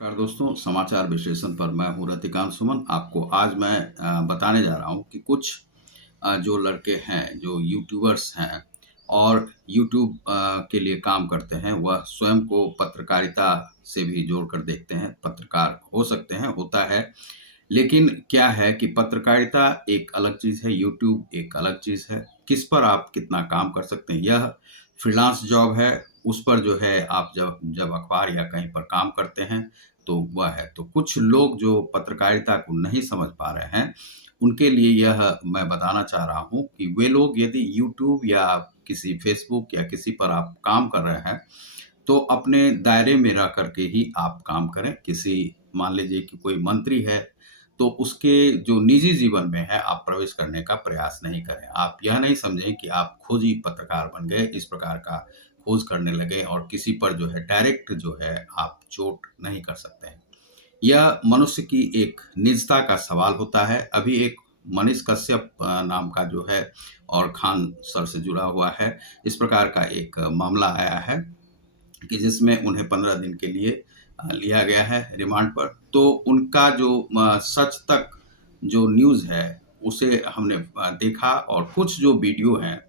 नमस्कार दोस्तों, समाचार विश्लेषण पर मैं हूँ रतिकांत सुमन। आपको आज मैं बताने जा रहा हूँ कि कुछ जो लड़के हैं, जो यूट्यूबर्स हैं और यूट्यूब के लिए काम करते हैं, वह स्वयं को पत्रकारिता से भी जोड़कर देखते हैं। पत्रकार हो सकते हैं, होता है, लेकिन क्या है कि पत्रकारिता एक अलग चीज़ है, यूट्यूब एक अलग चीज़ है। किस पर आप कितना काम कर सकते हैं, यह फ्रीलांस जॉब है। उस पर जो है आप जब जब अखबार या कहीं पर काम करते हैं, तो वह है। तो कुछ लोग जो पत्रकारिता को नहीं समझ पा रहे हैं, उनके लिए यह मैं बताना चाह रहा हूँ कि वे लोग यदि यूट्यूब या किसी फेसबुक या किसी पर आप काम कर रहे हैं, तो अपने दायरे में रह करके ही आप काम करें। किसी मान लीजिए कि कोई मंत्री है, तो उसके जो निजी जीवन में है, आप प्रवेश करने का प्रयास नहीं करें। आप यह नहीं समझें कि आप खुद ही पत्रकार बन गए, इस प्रकार का खोज करने लगे और किसी पर जो है डायरेक्ट जो है आप चोट नहीं कर सकते हैं। यह मनुष्य की एक निजता का सवाल होता है। अभी एक मनीष कश्यप नाम का जो है और खान सर से जुड़ा हुआ है, इस प्रकार का एक मामला आया है कि जिसमें उन्हें 15 दिन के लिए लिया गया है रिमांड पर। तो उनका जो सच तक जो न्यूज़ है, उसे हमने देखा और कुछ जो वीडियो हैं,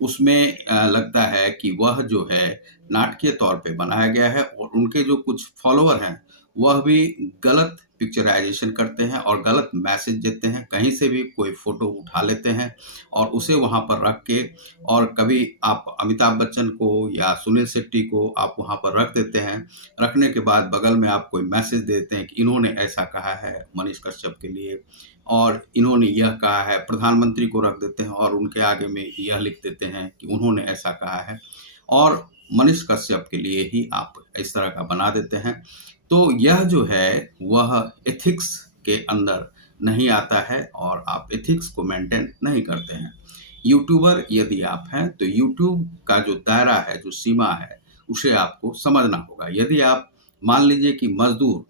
उसमें लगता है कि वह जो है नाटकीय तौर पे बनाया गया है और उनके जो कुछ फॉलोवर हैं, वह भी गलत पिक्चराइज़ेशन करते हैं और गलत मैसेज देते हैं। कहीं से भी कोई फ़ोटो उठा लेते हैं और उसे वहाँ पर रख के, और कभी आप अमिताभ बच्चन को या सुनील शेट्टी को आप वहाँ पर रख देते हैं। रखने के बाद बगल में आप कोई मैसेज देते हैं कि इन्होंने ऐसा कहा है मनीष कश्यप के लिए, और इन्होंने यह कहा है। प्रधानमंत्री को रख देते हैं और उनके आगे में यह लिख देते हैं कि उन्होंने ऐसा कहा है, और मनीष कश्यप के लिए ही आप इस तरह का बना देते हैं। तो यह जो है वह एथिक्स के अंदर नहीं आता है और आप एथिक्स को मेंटेन नहीं करते हैं। यूट्यूबर यदि आप हैं, तो यूट्यूब का जो दायरा है, जो सीमा है, उसे आपको समझना होगा। यदि आप मान लीजिए कि मज़दूर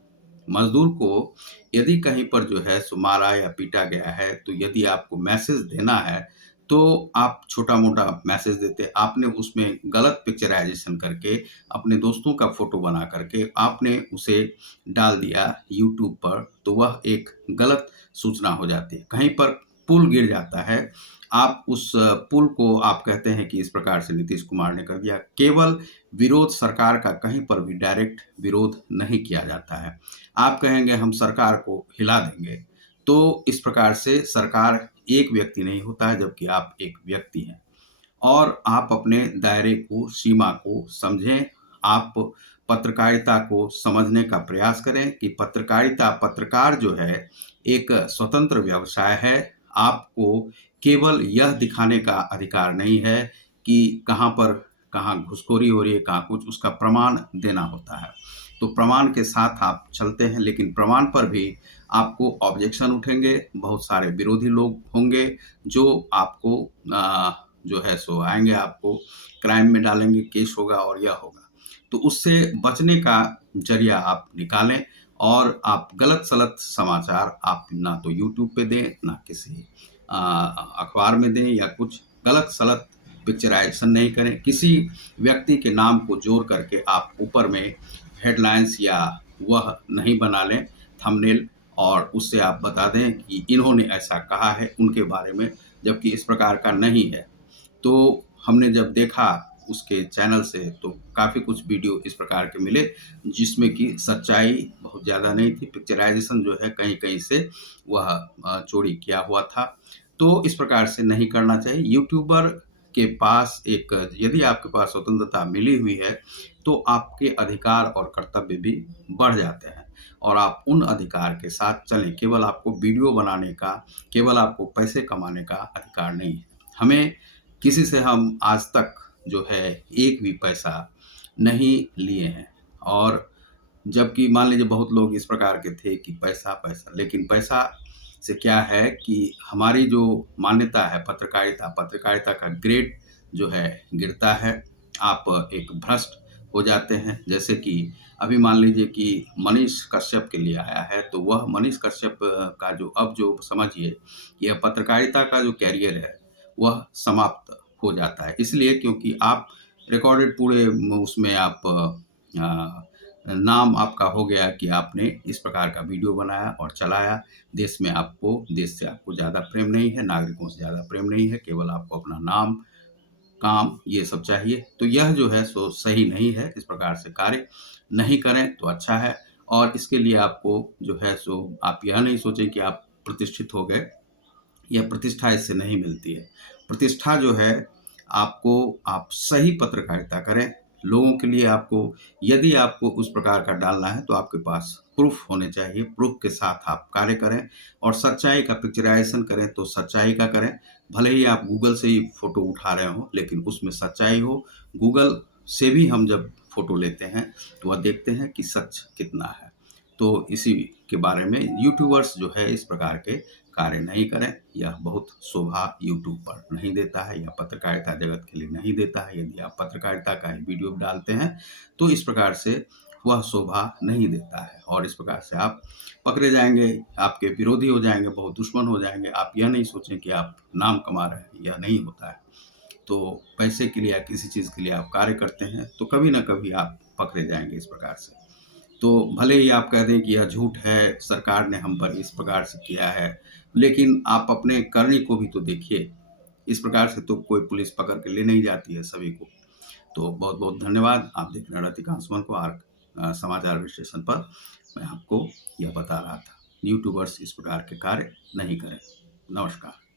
मज़दूर को यदि कहीं पर जो है सो मारा या पीटा गया है, तो यदि आपको मैसेज देना है, तो आप छोटा-मोटा मैसेज देते। आपने उसमें गलत पिक्चराइज़ेशन करके, अपने दोस्तों का फ़ोटो बना करके आपने उसे डाल दिया यूट्यूब पर, तो वह एक गलत सूचना हो जाती है। कहीं पर पुल गिर जाता है, आप उस पुल को आप कहते हैं कि इस प्रकार से नीतीश कुमार ने कर दिया। केवल विरोध सरकार का कहीं पर भी डायरेक्ट विरोध नहीं किया जाता है। आप कहेंगे हम सरकार को हिला देंगे, तो इस प्रकार से सरकार एक व्यक्ति नहीं होता है, जबकि आप एक व्यक्ति हैं। और आप अपने दायरे को, सीमा को समझें। आप पत्रकारिता को समझने का प्रयास करें कि पत्रकार जो है, एक स्वतंत्र व्यवसाय है। आपको केवल यह दिखाने का अधिकार नहीं है कि कहाँ घुसखोरी हो रही है, कहाँ कुछ, उसका प्रमाण देना होता है। तो प्रमाण के साथ आप चलते हैं, लेकिन प्रमाण पर भी आपको ऑब्जेक्शन उठेंगे, बहुत सारे विरोधी लोग होंगे जो आपको जो है सो आएँगे, आपको क्राइम में डालेंगे, केस होगा और यह होगा। तो उससे बचने का ज़रिया आप निकालें और आप गलत-सलत समाचार आप ना तो यूट्यूब पे दें, ना किसी अखबार में दें, या कुछ गलत-सलत पिक्चराइज़ेशन नहीं करें। किसी व्यक्ति के नाम को जोड़ करके आप ऊपर में हेडलाइन्स या वह नहीं बना लें, थंबनेल, और उससे आप बता दें कि इन्होंने ऐसा कहा है उनके बारे में, जबकि इस प्रकार का नहीं है। तो हमने जब देखा उसके चैनल से, तो काफ़ी कुछ वीडियो इस प्रकार के मिले, जिसमें कि सच्चाई बहुत ज़्यादा नहीं थी। पिक्चराइज़ेशन जो है कहीं-कहीं से वह चोरी किया हुआ था। तो इस प्रकार से नहीं करना चाहिए। यूट्यूबर के पास एक, यदि आपके पास स्वतंत्रता मिली हुई है, तो आपके अधिकार और कर्तव्य भी बढ़ जाते हैं और आप उन अधिकार के साथ चलें। केवल आपको वीडियो बनाने का, केवल आपको पैसे कमाने का अधिकार नहीं है। हमें किसी से हम आज तक जो है एक भी पैसा नहीं लिए हैं। और जबकि मान लीजिए बहुत लोग इस प्रकार के थे कि पैसा, पैसा, लेकिन पैसा से क्या है कि हमारी जो मान्यता है पत्रकारिता, पत्रकारिता का ग्रेड जो है गिरता है। आप एक भ्रष्ट हो जाते हैं। जैसे कि अभी मान लीजिए कि मनीष कश्यप के लिए आया है, तो वह मनीष कश्यप का जो अब जो समझिए यह पत्रकारिता का जो करियर है, वह समाप्त हो जाता है। इसलिए क्योंकि आप रिकॉर्डेड पूरे उसमें आप नाम आपका हो गया कि आपने इस प्रकार का वीडियो बनाया और चलाया। देश से आपको ज़्यादा प्रेम नहीं है, नागरिकों से ज़्यादा प्रेम नहीं है, केवल आपको अपना नाम, काम ये सब चाहिए। तो यह जो है सो सही नहीं है, इस प्रकार से कार्य नहीं करें तो अच्छा है। और इसके लिए आपको जो है सो आप यह नहीं सोचें कि आप प्रतिष्ठित हो गए, यह प्रतिष्ठा इससे नहीं मिलती है। प्रतिष्ठा जो है आपको, आप सही पत्रकारिता करें, लोगों के लिए आपको, यदि आपको उस प्रकार का डालना है तो आपके पास प्रूफ होने चाहिए, प्रूफ के साथ आप कार्य करें और सच्चाई का पिक्चराइजेशन करें तो सच्चाई का करें। भले ही आप गूगल से ही फ़ोटो उठा रहे हों, लेकिन उसमें सच्चाई हो। गूगल से भी हम जब फ़ोटो लेते हैं तो वह देखते हैं कि सच कितना है। तो इसी के बारे में यूट्यूबर्स जो है इस प्रकार के कार्य नहीं करें। यह बहुत शोभा यूट्यूब पर नहीं देता है, या पत्रकारिता जगत के लिए नहीं देता है। यदि आप पत्रकारिता का ही वीडियो डालते हैं तो इस प्रकार से वह शोभा नहीं देता है और इस प्रकार से आप पकड़े जाएंगे, आपके विरोधी हो जाएंगे, बहुत दुश्मन हो जाएंगे। आप यह नहीं सोचें कि आप नाम कमा रहे हैं, यह नहीं होता है। तो पैसे के लिए या किसी चीज़ के लिए आप कार्य करते हैं तो कभी ना कभी आप पकड़े जाएंगे इस प्रकार से। तो भले ही आप कह दें कि यह झूठ है, सरकार ने हम पर इस प्रकार से किया है, लेकिन आप अपने करनी को भी तो देखिए। इस प्रकार से तो कोई पुलिस पकड़ के ले नहीं जाती है सभी को। तो बहुत-बहुत धन्यवाद। आप देख रहे हैं रतिकांत सुमन को समाचार विश्लेषण पर। मैं आपको यह बता रहा था, यूट्यूबर्स इस प्रकार के कार्य नहीं करें। नमस्कार।